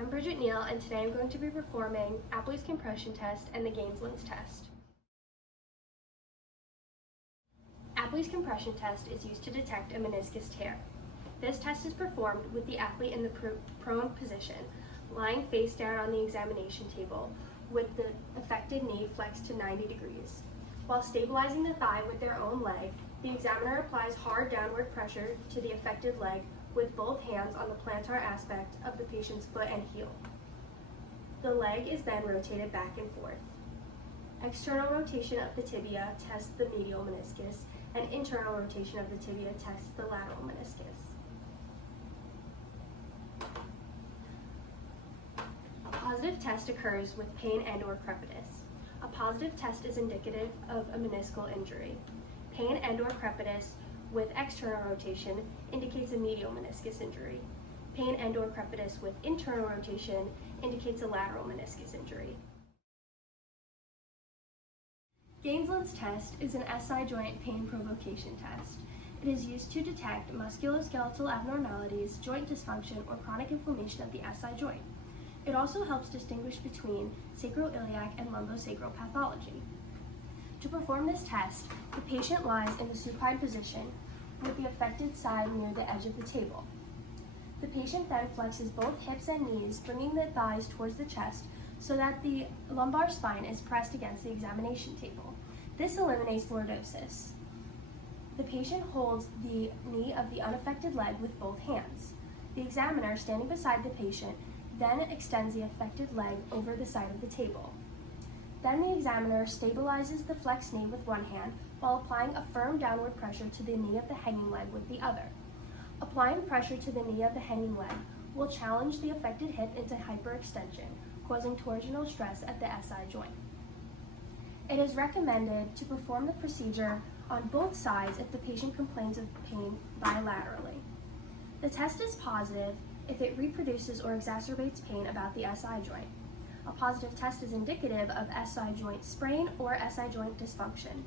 I'm Bridget Neal, and today I'm going to be performing Apley's compression test and the Gaenslen's test. Apley's compression test is used to detect a meniscus tear. This test is performed with the athlete in the prone position, lying face down on the examination table with the affected knee flexed to 90 degrees. While stabilizing the thigh with their own leg, the examiner applies hard downward pressure to the affected leg with both hands on the plantar aspect of the patient's foot and heel. The leg is then rotated back and forth. External rotation of the tibia tests the medial meniscus, and internal rotation of the tibia tests the lateral meniscus. A positive test occurs with pain and/or crepitus. A positive test is indicative of a meniscal injury. Pain and/or crepitus with external rotation indicates a medial meniscus injury. Pain and/or crepitus with internal rotation indicates a lateral meniscus injury. Gaenslen's test is an SI joint pain provocation test. It is used to detect musculoskeletal abnormalities, joint dysfunction, or chronic inflammation of the SI joint. It also helps distinguish between sacroiliac and lumbosacral pathology. To perform this test, the patient lies in the supine position with the affected side near the edge of the table. The patient then flexes both hips and knees, bringing the thighs towards the chest so that the lumbar spine is pressed against the examination table. This eliminates lordosis. The patient holds the knee of the unaffected leg with both hands. The examiner, standing beside the patient, then extends the affected leg over the side of the table. Then the examiner stabilizes the flexed knee with one hand while applying a firm downward pressure to the knee of the hanging leg with the other. Applying pressure to the knee of the hanging leg will challenge the affected hip into hyperextension, causing torsional stress at the SI joint. It is recommended to perform the procedure on both sides if the patient complains of pain bilaterally. The test is positive if it reproduces or exacerbates pain about the SI joint. A positive test is indicative of SI joint sprain or SI joint dysfunction.